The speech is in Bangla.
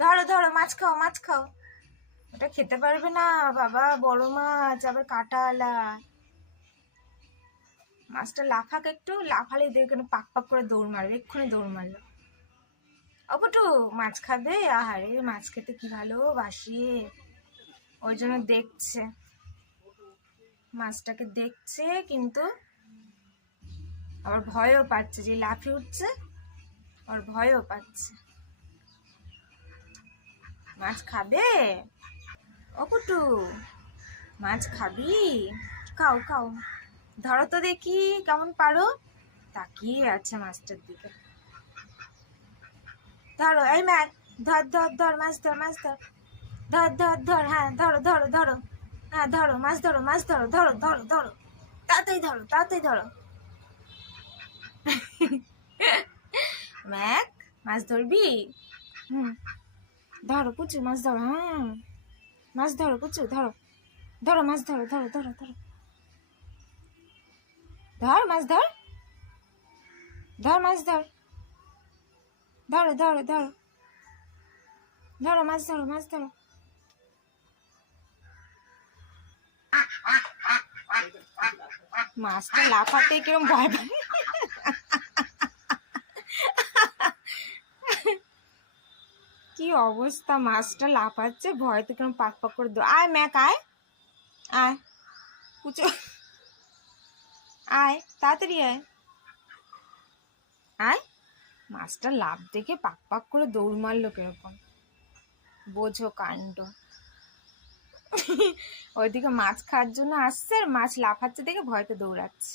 ধরো ধরো, মাছ খাও মাছ খাও। ওটা খেতে পারবে না বাবা, বড় মাছ আবার কাঁটাওয়ালা। মাছটা লাফাক, একটু লাফালে দেখে পাক পাক করে দৌড় মারবে, এক্ষুনি দৌড় মারলো। অপটু মাছ খাবে? আহারে, মাছ খেতে কি ভালোবাসি, ওই জন্য দেখছে, মাছটাকে দেখছে, কিন্তু আবার ভয়ও পাচ্ছে, যে লাফিয়ে উঠছে আর ভয়ও পাচ্ছে। মাছ খাবে? অপটু মাছ খাবি? খাও খাও, ধরো তো দেখি কেমন পারো। তাকিয়ে আছে মাছটার দিকে। ধরো, এই ম্যাক, ধর ধর ধর, মাছ ধর মাছ ধর, ধর ধর ধর, হ্যাঁ ধরো ধরো ধরো, হ্যাঁ ধরো মাছ ধরো মাছ ধরো, ধরো ধরো ধরো, তাড়াতাড়ি ধরো তাড়াতাড়ি ধরো। ম্যাক, মাছ ধরবি? হুম, ধরো কুচু মাছ ধরো, হ্যাঁ মাছ ধরো কুচু, ধরো ধরো মাছ ধরো, ধরো ধরো ধরো, ধর মাছ ধর, ধর মাছ ধর, ধরো ধরো ধরো, ধরো মাছ ধরো মাছ ধরো। মাছটা লাফাতে কিরম ভয় পায়। কি অবস্থা, মাছটা লাফাচ্ছে ভয়তে কিরম পাক পাক করে। আয় ম্যাক, আয় আয় কুচো, আয় তাড়াতাড়ি আয় আয়। মাছটা লাফ দেখে পাক পাক করে দৌড় মারলো কিরকম, বোঝো কাণ্ড। ওইদিকে মাছ খাওয়ার জন্য আসছে, আর মাছ লাফাচ্ছে দেখে ভয়তে দৌড়াচ্ছে।